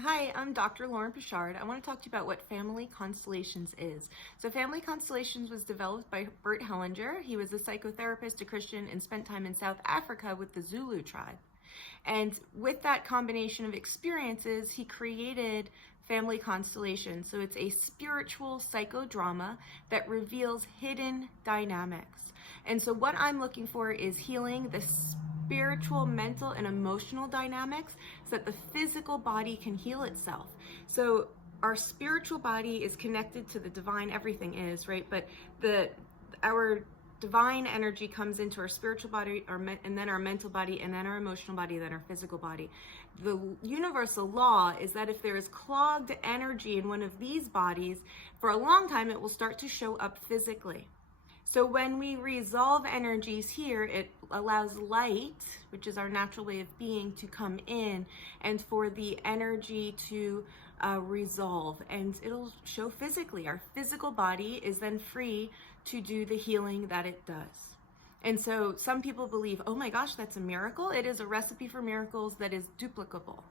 Hi, I'm Dr. Lauren Pichard. I want to talk to you about what Family Constellations is. So Family Constellations was developed by Bert Hellinger. He was a psychotherapist, a Christian, and spent time in South Africa with the Zulu tribe. And with that combination of experiences, he created Family Constellation. So it's a spiritual psychodrama that reveals hidden dynamics. And so what I'm looking for is healing the spiritual, mental, and emotional dynamics so that the physical body can heal itself. So our spiritual body is connected to the divine, everything is, right? But our divine energy comes into our spiritual body, and then our mental body, and then our emotional body, then our physical body. The universal law is that if there is clogged energy in one of these bodies, for a long time, it will start to show up physically. So when we resolve energies here, it allows light, which is our natural way of being, to come in and for the energy to resolve, and it'll show physically. Our physical body is then free to do the healing that it does. And so some people believe, oh my gosh, that's a miracle. It is a recipe for miracles that is duplicable.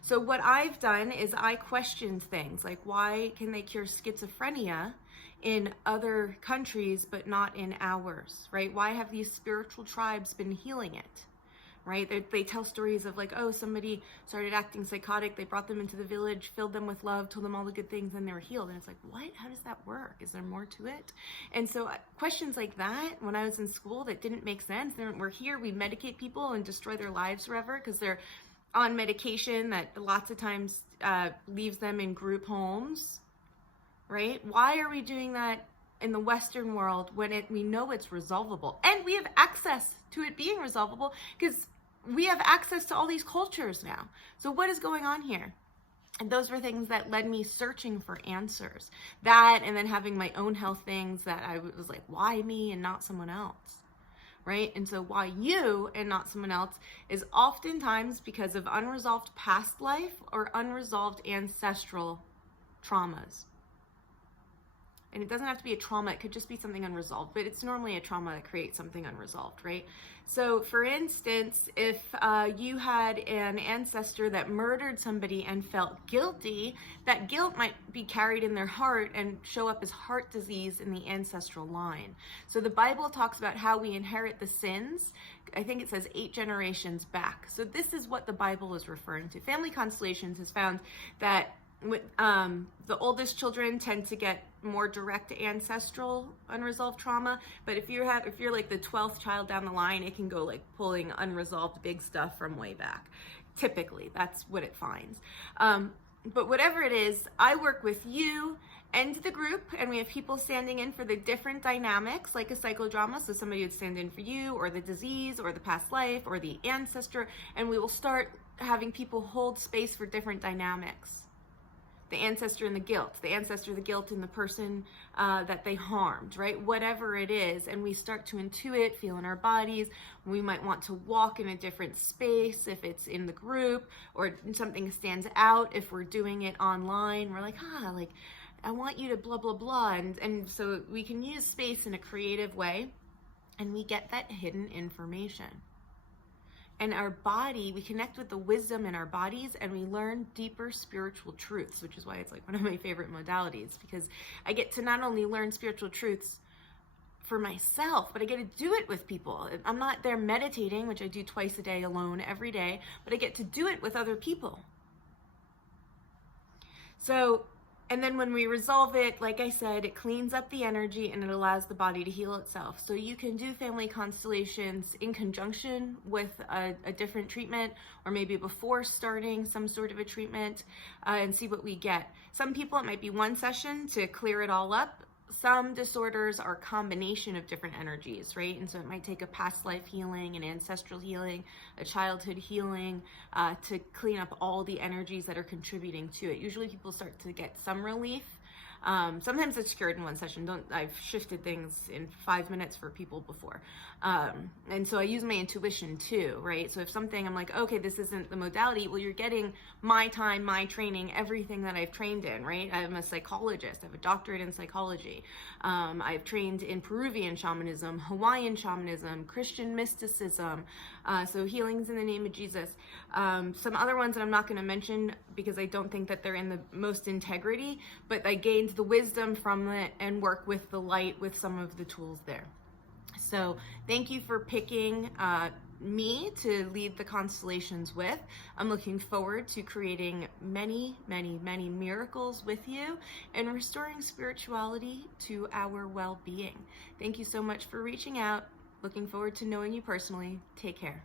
So what I've done is I questioned things like, why can they cure schizophrenia in other countries but not in ours, right? Why have these spiritual tribes been healing it, right? They tell stories of like, oh, somebody started acting psychotic, they brought them into the village, filled them with love, told them all the good things, and they were healed. And it's like, what? How does that work? Is there more to it? And so questions like that, when I was in school, that didn't make sense. Then we're here, we medicate people and destroy their lives forever because they're on medication that lots of times leaves them in group homes, right? Why are we doing that in the Western world when we know it's resolvable? And we have access to it being resolvable because we have access to all these cultures now. So what is going on here? And those were things that led me searching for answers. That, and then having my own health things that I was like, why me and not someone else? Right? And so why you and not someone else is oftentimes because of unresolved past life or unresolved ancestral traumas. And it doesn't have to be a trauma, it could just be something unresolved, but it's normally a trauma that creates something unresolved, right? So for instance, if you had an ancestor that murdered somebody and felt guilty, that guilt might be carried in their heart and show up as heart disease in the ancestral line. So the Bible talks about how we inherit the sins. I think it says 8 generations back. So this is what the Bible is referring to. Family Constellations has found that the oldest children tend to get more direct ancestral unresolved trauma, but if you're like the 12th child down the line, it can go like pulling unresolved big stuff from way back. Typically, that's what it finds. But whatever it is, I work with you and the group, and we have people standing in for the different dynamics, like a psychodrama. So somebody would stand in for you, or the disease, or the past life, or the ancestor, and we will start having people hold space for different dynamics. The ancestor and the guilt in the person that they harmed, right? Whatever it is, and we start to intuit, feel in our bodies. We might want to walk in a different space if it's in the group, or something stands out if we're doing it online. We're like, like, I want you to blah, blah, blah. And so we can use space in a creative way, and we get that hidden information. And our body, we connect with the wisdom in our bodies, and we learn deeper spiritual truths, which is why it's like one of my favorite modalities, because I get to not only learn spiritual truths for myself, but I get to do it with people. I'm not there meditating, which I do twice a day alone every day, but I get to do it with other people. So, and then when we resolve it, like I said, it cleans up the energy and it allows the body to heal itself. So you can do family constellations in conjunction with a different treatment, or maybe before starting some sort of a treatment, and see what we get. Some people, it might be one session to clear it all up. Some disorders are a combination of different energies, right? And so it might take a past life healing, an ancestral healing, a childhood healing, to clean up all the energies that are contributing to it. Usually people start to get some relief. Sometimes it's cured in one session. I've shifted things in 5 minutes for people before. And so I use my intuition too, right? So if something, I'm like, okay, this isn't the modality, well, you're getting my time, my training, everything that I've trained in, right? I'm a psychologist. I have a doctorate in psychology. I've trained in Peruvian shamanism, Hawaiian shamanism, Christian mysticism, So healings in the name of Jesus. Some other ones that I'm not going to mention because I don't think that they're in the most integrity, but I gained the wisdom from it and work with the light with some of the tools there. So thank you for picking me to lead the constellations with. I'm looking forward to creating many, many, many miracles with you and restoring spirituality to our well-being. Thank you so much for reaching out. Looking forward to knowing you personally. Take care.